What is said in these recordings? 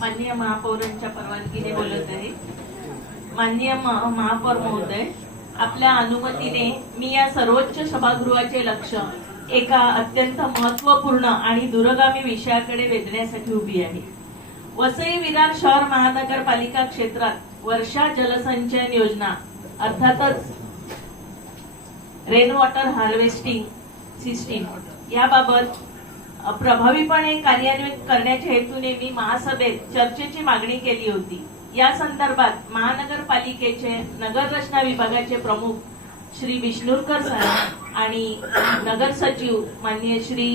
माननीय महापौरांच्या परवानगीने बोलत आहे। माननीय महापौर महोदय, आपल्या अनुमतीने मी या सर्वोच्च सभागृहाचे लक्ष एका अत्यंत महत्त्वपूर्ण आणि दूरगामी विषयाकडे वेधण्यासाठी उभी आहे। वसई विरार शहर महानगरपालिका क्षेत्रात वर्षा जलसंचयन योजना अर्थातच रेन वॉटर हार्वेस्टिंग सिस्टीम याबाबत प्रभावीपणे कार्यान्वित करण्याच्या हेतूने मी महासभेत चर्चेची मागणी केली होती। या संदर्भात महानगरपालिकेचे नगर रचना विभागाचे प्रमुख श्री विष्णुरकर साहेब आणि नगर सचिव माननीय श्री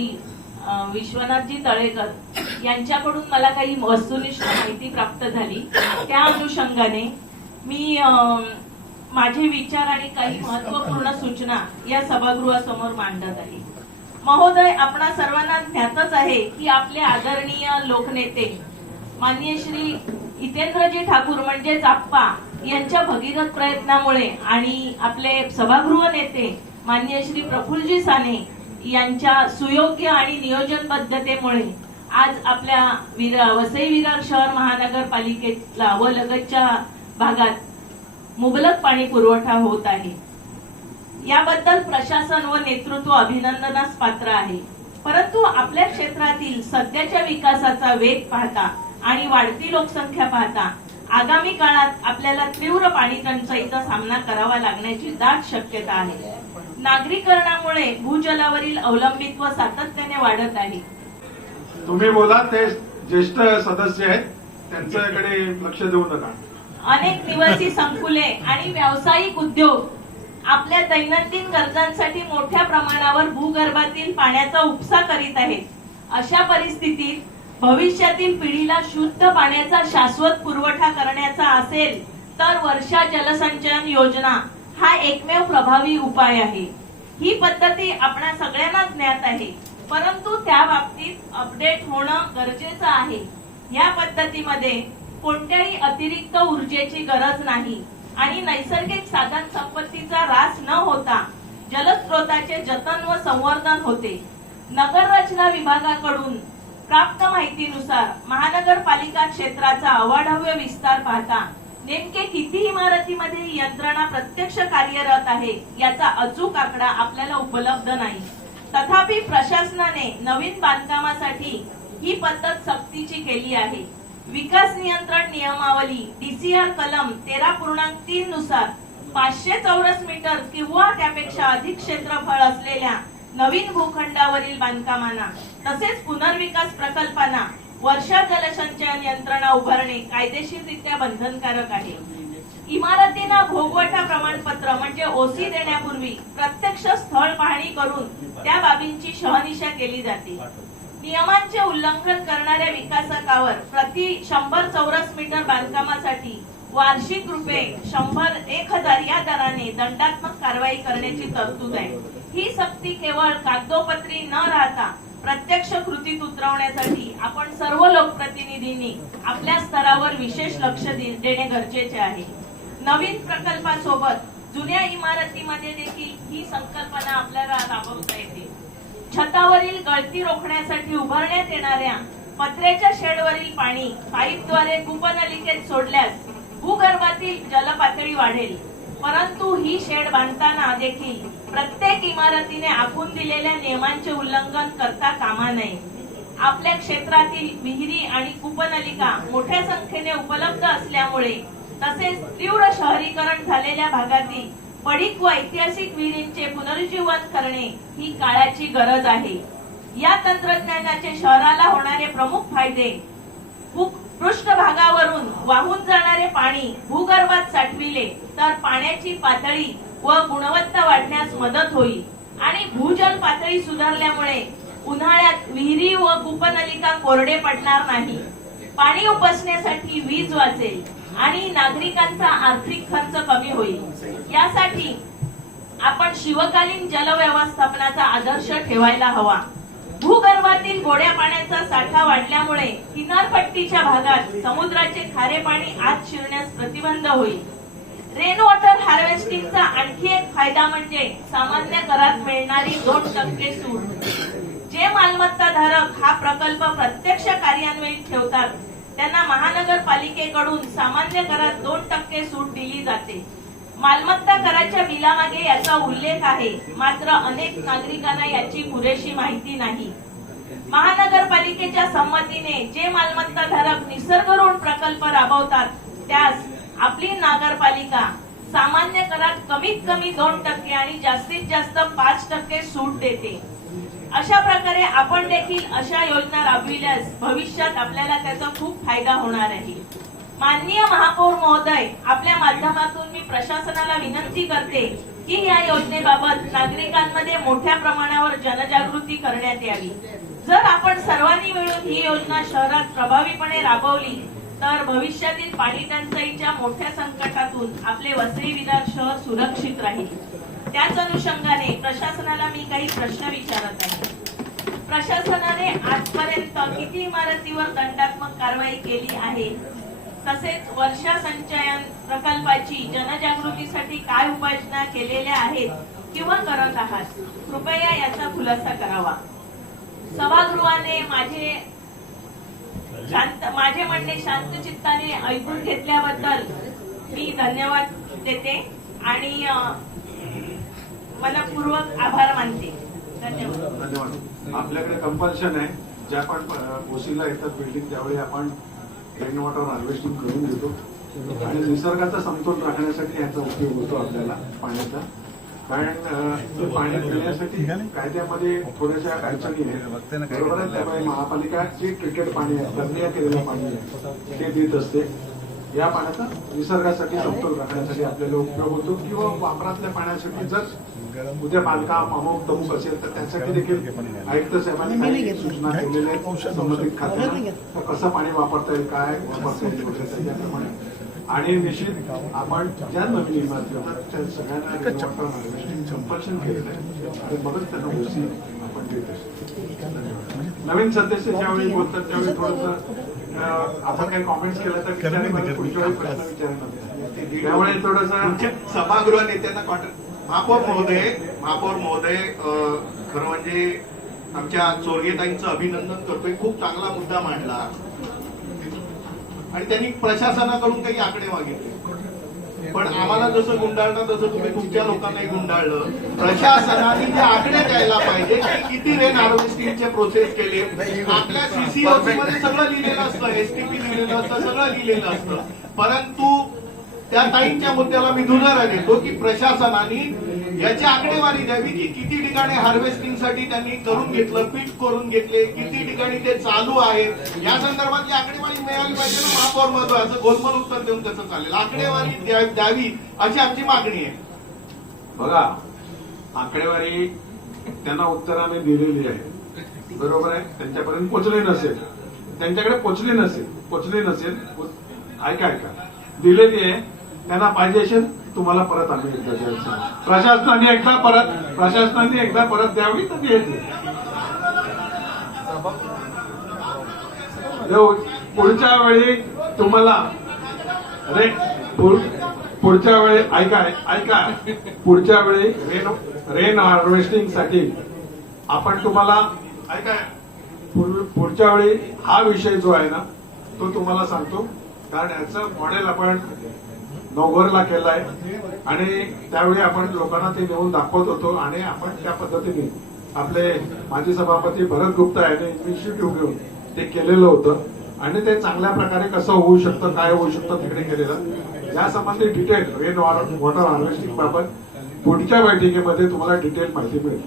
विश्वनाथजी तळेकर यांच्याकडून मला काही वस्तुनिष्ठ माहिती प्राप्त झाली। त्या अनुषंगाने मी माझे विचार आणि काही महत्त्वपूर्ण सूचना या सभागृहासमोर मांडत आहे। महोदय, आपणा सर्वांना ज्ञातच आहे की आपले आदरणीय लोकनेते माननीय श्री हितेंद्रजी ठाकूर म्हणजेच आप्पा यांच्या भगीरथ प्रयत्नामुळे आणि आपले सभागृह नेते माननीय श्री प्रफुल्लजी साने यांच्या सुयोग्य आणि नियोजनबद्धतेमुळे आज आपल्या वसई विरार शहर महानगरपालिकेला व लगतच्या भागात मुबलक पाणी पुरवठा होत आहे। याबद्दल प्रशासन व नेतृत्व अभिनंदनास पात्र आहे। परंतु आपल्या क्षेत्रातील सध्याच्या विकासाचा वेग पाहता आणि वाढती लोकसंख्या पाहता आगामी काळात आपल्याला तीव्र पाणी टंचाईचा सामना करावा लागण्याची दाट शक्यता आहे। नागरीकरणामुळे भूजलावरील अवलंबित्व सातत्याने वाढत आहे। तुम्ही बोला, ते ज्येष्ठ सदस्य आहेत, त्यांच्याकडे लक्ष देऊ नका। अनेक निवासी संकुले आणि व्यावसायिक उद्योग आपल्या दैनंदिन गरजांसाठी मोठ्या प्रमाणावर भूगर्भातील पाण्याचा उपसा करीत आहेत। अशा परिस्थितीत भविष्यातील पिढीला शुद्ध पाण्याचा शाश्वत पुरवठा करण्याचा असेल तर वर्षा जलसंचयन योजना हा एकमेव प्रभावी उपाय आहे। ही पद्धती आपणा सगळ्यांना ज्ञात आहे, परंतु त्या बाबतीत अपडेट होणं गरजेचं आहे। या पद्धतीमध्ये कोणत्याही अतिरिक्त ऊर्जेची गरज नाही आणि नैसर्गिक साधन संपत्तीचा ऱ्हास न होता जलस्रोताचे जतन व संवर्धन होते। नगर रचना विभागाकडून प्राप्त माहितीनुसार महानगरपालिका क्षेत्राचा अवाढव्य विस्तार पाहता नेमके किती इमारतीमध्ये ही यंत्रणा प्रत्यक्ष कार्यरत आहे याचा अचूक आकडा आपल्याला उपलब्ध नाही। तथापि प्रशासनाने नवीन बांधकामासाठी ही पद्धत सक्तीची केली आहे। विकास नियंत्रण नियमावली DCR कलम 13.3 नुसार 500 चौरस मीटर किंवा त्यापेक्षा अधिक क्षेत्रफळ असलेल्या नवीन भूखंडावरील बांधकामांना तसेच पुनर्विकास प्रकल्पांना वर्षा जलसंचयन यंत्रणा उभारणे कायदेशीररित्या बंधनकारक आहे। इमारतींना भोगवटा प्रमाणपत्र म्हणजे OC देण्यापूर्वी प्रत्यक्ष स्थळ पाहणी करून त्या बाबींची शहानिशा केली जाते। नियमांचे उल्लंघन करणाऱ्या विकासकावर प्रति 100 चौरस मीटर बांधकामासाठी वार्षिक रुपये 100-1000 या दराने दंडात्मक कारवाई करण्याची तरतूद आहे। ही सक्ती केवळ कागदोपत्री न राहता प्रत्यक्ष कृतीत उतरवण्यासाठी आपण सर्व लोकप्रतिनिधींनी आपल्या स्तरावर विशेष लक्ष देणे गरजेचे आहे। नवीन प्रकल्पासोबत जुन्या इमारतीमध्ये देखील ही संकल्पना आपल्याला राबवता येते। छतावरील गळती रोखण्यासाठी उभारण्यात येणाऱ्या पत्र्याच्या शेडवरील पाणी पाईपद्वारे कूपनलिकेत सोडल्यास भूगर्भातील जलपातळी वाढेल, परंतु ही शेड बांधताना देखील प्रत्येक इमारतीने आखून दिलेल्या नियमांचे उल्लंघन करता कामा नये। आपल्या क्षेत्रातील विहिरी आणि कूपनलिका मोठ्या संख्येने उपलब्ध असल्यामुळे तसेच तीव्र शहरीकरण झालेल्या भागातील पडीक व ऐतिहासिक विहिरींचे पुनरुज्जीवन करणे ही काळाची गरज आहे। या तंत्रज्ञानाचे शहराला होणारे प्रमुख फायदे पृष्ठभागावरून वाहून जाणारे पाणी भूगर्भात साठविले तर पाण्याची पातळी व गुणवत्ता वाढण्यास मदत होईल आणि भूजल पातळी सुधारल्यामुळे उन्हाळ्यात विहिरी व कूपनलिका कोरडे पडणार नाही। पाणी उपसण्यासाठी वीज वाचेल आणि नागरिकांचा आर्थिक खर्च कमी होईल। यासाठी आपण शिवकालीन जल व्यवस्थापनाचा आदर्श ठेवायला हवा। भूगर्भातील गोड्या पाण्याचा साठा वाढल्यामुळे किनारपट्टीच्या भागात समुद्राचे खारे पाणी आत शिरण्यास प्रतिबंध होईल। रेन वॉटर हार्वेस्टिंगचा आणखी एक फायदा म्हणजे सामान्य करात मिळणारी 2% सूट। जे मालमत्ता धारक हा प्रकल्प प्रत्यक्ष कार्यान्वित ठेवतात त्यांना महानगरपालिकेकडून सामान्य करात 2% सूट दिली जाते. मालमत्ता कराच्या बिलामागे याचा उल्लेख आहे, मात्र अनेक नागरिकांना याची पुरेशी माहिती नाही. महानगरपालिकेच्या संमतीने जे मालमत्ता धारक निसर्ग ऋण प्रकल्प राबवतात त्यास आपली नगरपालिका सामान्य करात कमीत कमी 2% आणि जास्तीत जास्त 5% सूट देते. अशा प्रकारे आपण देखील अशा योजना राबविल्यास भविष्यात आपल्याला त्याचा खूप फायदा होणार आहे. माननीय महापौर महोदय, आपल्या माध्यमातून मी प्रशासनाला विनंती करते की या योजनेबाबत नागरिकांमध्ये मोठ्या प्रमाणावर जनजागृती करण्यात यावी. जर आपण सर्वांनी मिळून ही योजना शहरात प्रभावीपणे राबवली तर भविष्यातील पाणी टंचाईच्या मोठ्या संकटातून आपले वसई विरार शहर सुरक्षित राहील. त्याच अनुषंगाने प्रशासनाला मी काही प्रश्न विचारत आहे. प्रशासनाने आजपर्यंत किती इमारतीवर दंडात्मक कारवाई केली आहे? तसेच वर्षा संचयन प्रकल्पाची जनजागृतीसाठी काय उपाययोजना केलेल्या आहेत किंवा करत आहात? कृपया याचा खुलासा करावा. सभागृहाने माझे म्हणणे शांत चित्ताने ऐकून घेतल्याबद्दल मी धन्यवाद देते आणि मनपूर्वक आभार मानते. धन्यवाद. धन्यवाद. आपल्याकडे कंपल्शन आहे, ज्या पण ओसीला येतात बिल्डिंग त्यावेळी आपण रेन वॉटर हार्वेस्टिंग करून देतो आणि निसर्गाचा समतोल राखण्यासाठी याचा उपयोग होतो आपल्याला पाण्याचा. कारण पाणी पिण्यासाठी कायद्यामध्ये थोड्याशा अडचणी आहेत, बरोबर आहे. त्यामुळे महापालिका जे क्रिकेट पाणी आहे, प्रक्रिया केलेलं पाणी आहे ते देत असते. या पाण्याचा निसर्गासाठी समतोल राखण्यासाठी आपल्याला उपयोग होतो किंवा वापरातल्या पाण्यासाठी जर उद्या बांधकाम अमुक तमुक असेल तर त्यासाठी देखील आयुक्त साहेबांनी काही सूचना केलेल्या आहेत संबंधित खात्याला. तर कसं पाणी वापरता येईल, काय वापरता येईल वगैरे त्याच्याप्रमाणे. आणि निश्चित आपण ज्या नवीन इमारती होतात त्या सगळ्यांना कंपल्शन केलेलं आहे आणि मगच त्यांना ओसी आपण देत असतो. नवीन सदस्य ज्यावेळी बोलतात त्यावेळी थोडंसं आपण काही कॉमेंट्स केल्या तर पुढच्या वेळी प्रश्न विचारणार. त्यामुळे थोडंसं सभागृह नेत्यांना महापौर महोदय खरं म्हणजे आमच्या चोरगेताईंचं अभिनंदन करतोय. खूप चांगला मुद्दा मांडला आणि त्यांनी प्रशासनाकडून काही आकडे मागितले, पण आम्हाला जसं गुंडाळलं तसं तुम्ही तुमच्या लोकांनाही गुंडाळलं. प्रशासनाने जे आकडे द्यायला पाहिजे की किती रेन हार्वेस्टिंगचे प्रोसेस केले. आपल्या सीसीओसी मध्ये सगळं लिहिलेलं असतं, एसटीपी लिहिलेलं असतं, सगळं लिहिलेलं असतं. परंतु त्या ताईंच्या मुद्द्याला मी दुजोरा देतो की प्रशासनाने याची आकडेवारी द्यावी की किती ठिकाणी हार्वेस्टिंगसाठी त्यांनी करून घेतलं, पीठ करून घेतले, किती ठिकाणी ते चालू आहे, या संदर्भातली आकडेवारी मिळाली पाहिजे ना महापौर महोदय. असं गोलमोल उत्तर देऊन कसं चालेल? आकडेवारी द्यावी अशी आमची मागणी आहे. बघा, आकडेवारी त्यांना उत्तराने दिलेली आहे, बरोबर आहे. त्यांच्यापर्यंत पोचले नसेल, त्यांच्याकडे पोचले नसेल ऐका दिलेली आहे. त्यांना पाहिजे असेल तुम्हाला परत आम्ही एकदा द्यायचं. प्रशासनाने एकदा परत द्यावी तर द्यायची. पुढच्या वेळी तुम्हाला पुढच्या वेळी ऐका पुढच्या वेळी रेन हार्वेस्टिंग साठी आपण तुम्हाला पुढच्या वेळी हा विषय जो आहे ना तो तुम्हाला सांगतो. कारण याचं मॉडेल आपण नवघरला केलंय आणि त्यावेळी आपण लोकांना ते नेऊन दाखवत होतो आणि आपण त्या पद्धतीने आपले माजी सभापती भरत गुप्ता यांनी इनिशिएटिव्ह घेऊन ते केलेलं होतं आणि ते चांगल्या प्रकारे कसं होऊ शकतं, काय होऊ शकतं तिकडे केलेलं. यासंबंधी डिटेल रेन वॉटर हार्वेस्टिंग बाबत पुढच्या बैठकीमध्ये तुम्हाला डिटेल माहिती मिळेल.